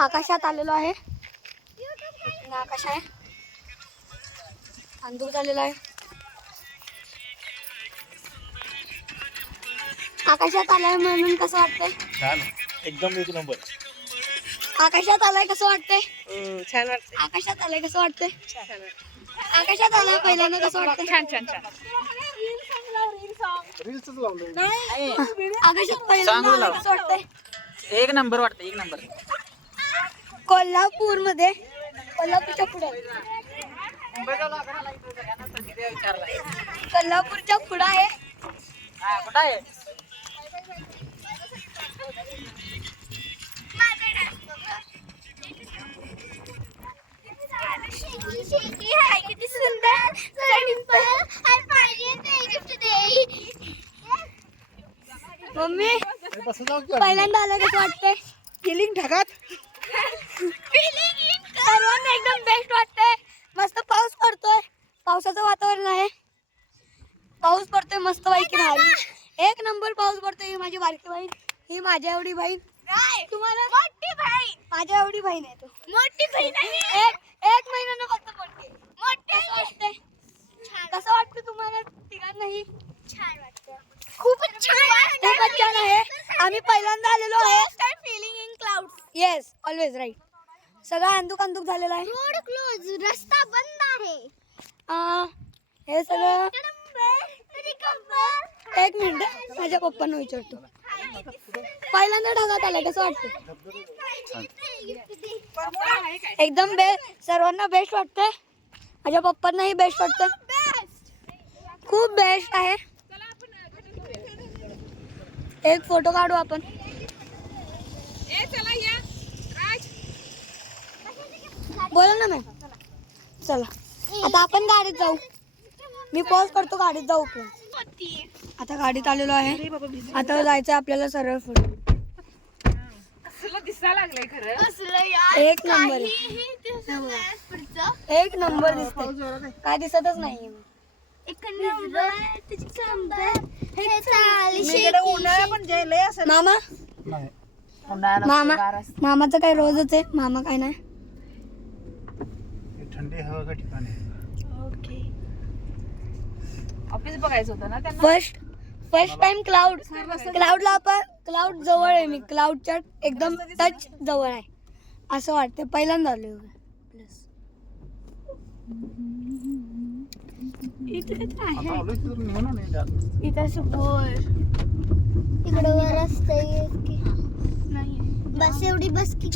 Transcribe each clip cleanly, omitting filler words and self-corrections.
आकाशात आलेलो आहे. आकाश आहे, अंधूर झालेला आहे. आकाशात आलाय म्हणून कसं वाटतंय? छान, एकदम एक नंबर. आकाशात आलाय कसं वाटतंय? छान वाटतंय. आकाशात आलाय कसं वाटतंय? आकाशात आलाय पहिल्यांदा कसं वाटतंय? छान छान छान. रील्सच लावलंय. आकाशात पहिल्यांदा आलाय कसं वाटतंय? एक नंबर वाटतं, एक नंबर. कोल्हापूरमध्ये, कोल्हापूरच्या पुढे, कोल्हापूरच्या पुढे आहे. कुठं आहे? किती सुंदर. मम्मी पहिल्यांदा आलं कसं वाटतंय? फिलिंग ढगात. सर्वांना एकदम बेस्ट वाटतंय. मस्त पाऊस पडतोय, पावसाचं वातावरण आहे. पाऊस पडतोय मस्त पैकी भारी, एक नंबर पाऊस पडतोय. ही माझी बारकी बहीण, ही माझ्या एवढी बहीण. तुम्हाला मोठी बहीण, माझ्या एवढी बहीण आहे. तू मोठी बहीण आहे. एक महिन्यानं फक्त मोठी. कसं वाटतं तुम्हाला तिघांनाही? छान वाटतं, खूपच छान आहे. आम्ही पहिल्यांदा आलेलो आहे. Feeling in clouds. Yes, always right. सगळं अंधुक झालेलं आहे. रोड क्लोज, रस्ता बंद आहे. हे सगळं एक मिनिट, माझ्या पप्पांना विचारतो. पहिल्यांदा ढगात आलाय कसं वाटतं? एकदम बेस्ट, सर्वांना बेस्ट वाटतंय. माझ्या पप्पांनाही बेस्ट वाटतं. खूप बेस्ट आहे. एक फोटो काढू आपण. बोला ना मॅम. चला आता आपण गाडीत जाऊ. मी पॉज करतो, गाडीत जाऊ पण. आता गाडीत आलेलो आहे. आता जायचं आपल्याला सरळ पुढे. एक नंबर, एक नंबर दिसतंय. काय दिसतच नाही. मामा, मामाचं काय रोजच आहे. मामा काय नाही. थंडी हवा ठिकाण आहे. ऑफिस बघायचं होतं ना त्यांना. फर्स्ट टाइम क्लाउडला आपण, क्लाउड जवळ आहे. मी क्लाउडच्या एकदम टच जवळ आहे असं वाटतं. पहिल्यांदा आले. इथं समोर इकडे वर असतंय नाही बस, एवढी बस की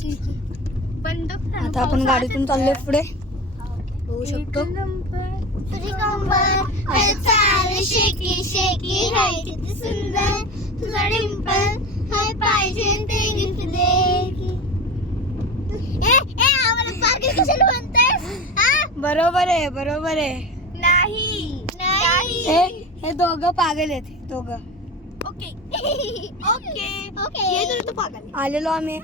बंद. आता आपण गाडीतून चाललोय पुढे, होऊ शकतो. शेकी शेकी हाय किती सुंदर, तुझा डिंपल हाय पाहिजे ते गिफ्ट दे. आम्हाला पार्टी कशाला म्हणतेस? बरोबर आहे, बरोबर आहे. नाही हे दोघं पागल आहेत, दोघं. ओके ये तू पागल. आलेलो आहे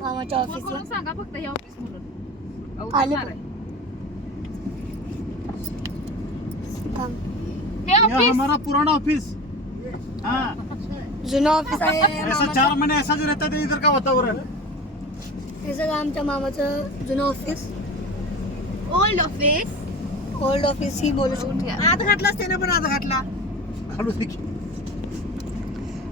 मामाच्या ऑफिसला. सांगा फक्त हे ऑफिस म्हणून आले. ये हमारा पुराना ऑफिस. हाँ, जुना ऑफिस आहे. ऐसा 4 महीने ऐसा जो रहता है इधर का वातावरण. हे सगळं आमच्या मामाचं जुनं ऑफिस. ओल्ड ऑफिस ही बोलू शकतो. आत घातलाच त्याने, पण आत घातला. घालू दे की.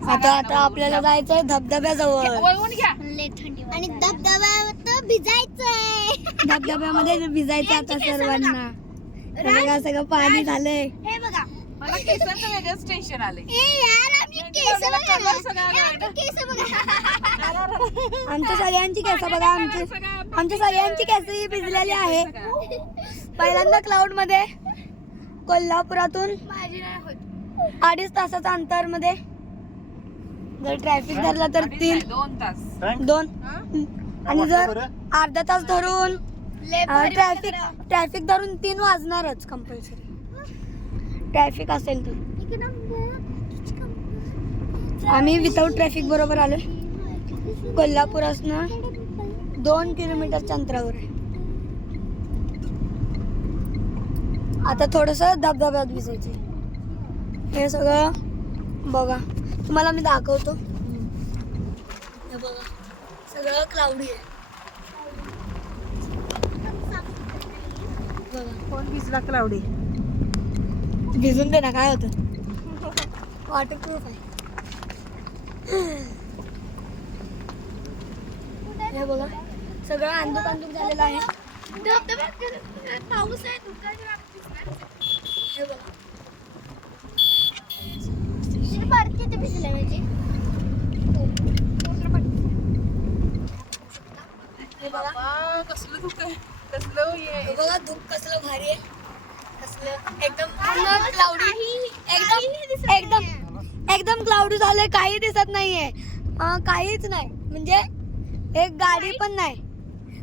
आता आपल्याला जायचंय धबधब्याजवळ. वळवून घ्या. आणि धबधब्यात भिजायचंय. धबधब्यामध्ये भिजायचं आता सर्वांना. बघा सगळं पाणी झालंय. हे बघा, मला केसांचं वेगळंच टेन्शन आले. आमच्या सगळ्यांची केस बघा, आमच्या सगळ्यांची केस भिजलेली आहे. पहिल्यांदा क्लाउड मध्ये, कोल्हापुरातून 2.5 तासाच्या अंतर मध्ये. जर ट्रॅफिक धरला तर 2 तास. 2 आणि जर अर्धा तास धरून ट्रॅफिक धरून 3 वाजणारच कंपल्सरी. ट्रॅफिक असेल तर. आम्ही विदाउट ट्रॅफिक बरोबर आलोय. कोल्हापुरातनं 2 किलोमीटरच्या अंतरावर आहे. आता थोडस धबधब्यात भिजायचे. हे सगळं बघा, तुम्हाला मी दाखवतो. हे बघा सगळं क्लाउडी आहे बघा. कोण भिजला क्लाउडी? भिजून दे ना, काय होतं. वॉटरप्रूफ आहे. हे बघा सगळं अंधुक अंधुक झालेलं आहे. पाऊस आहे. हे बघा हे बघा कसलं धुकं आहे. कसलं हे बघा धूप कसलं भारी आहे. कसलं एकदम क्लाउडी, एकदम एकदम एकदम क्लाउडी झालंय. काही दिसत नाहीये. काहीच नाही, म्हणजे एक गाडी पण नाही.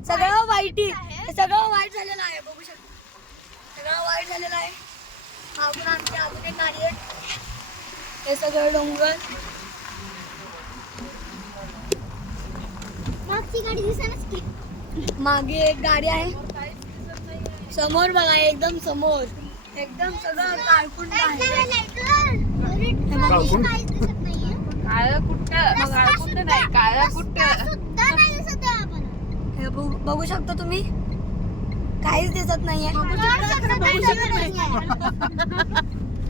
सगळं वाईट झालेलं आहे. बघू शकता सगळं वाईट झालेलं आहे. मागून आमच्या अजून एक गाडी आहे. हे सगळं डोंगर. मागे एक गाडी आहे. समोर बघा एकदम समोर एकदम सगळं काळकुंड आहे. हे बघा, काळं कुठं नाही, काळं कुठं. हे बघू शकता तुम्ही, काहीच दिसत नाहीये.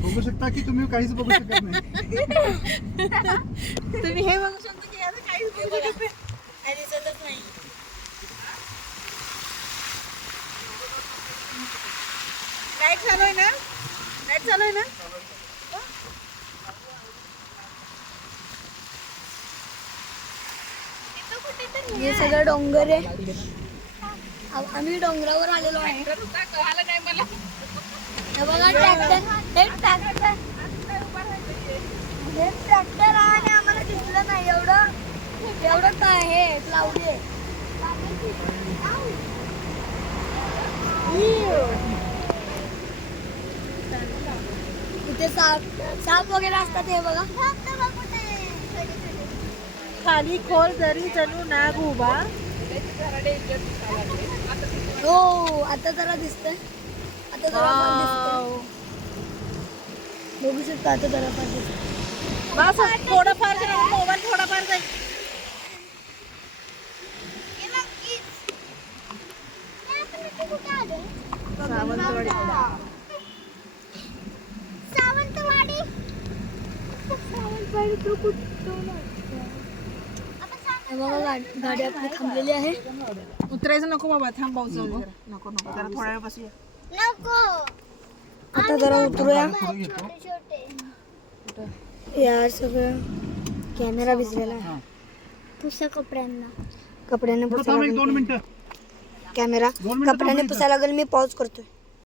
बघू शकता की तुम्ही काहीच बघू शकत नाही. तुम्ही हे बघू शकता की याला काहीच बघू शकत नाही. काही दिसतच नाही. लाईट चालू आहे ना? लाईट चालू आहे ना? हे सगळं डोंगर आहे. आम्ही डोंगरावर आलेलो आहे. कळालं नाही मला. हे बघा ट्रॅक्टर आणि आम्हाला दिसलं नाही. एवढं काय हे क्लाउडी आहे. इथे साप वगैरे असतात. हे बघा खाली खोल दरी जणू नाग उभा. हो आता जरा दिसतंय. आता जरा पण दिसतंय. बघू शकता आता जरा पण दिसतंय. बस थोडंफार मोबाईल थोडाफार जाईल. हे बघा गाडी आपली थांबलेली आहे. उतरायचं नको बाबा, थांब पाऊस जाऊ दे जरा. नको जरा थोडा वेळ बसूया. आता जरा उतरूया. पुढे घेतो. यार सगळं कॅमेरा भिजलेला आहे. पुसा कपड्यांना पुढे थांब एक 2 मिनिटं. कॅमेरा 2 मिनिटं कपड्याने थांब. पुसायला लागेल. मी पॉज करतोय.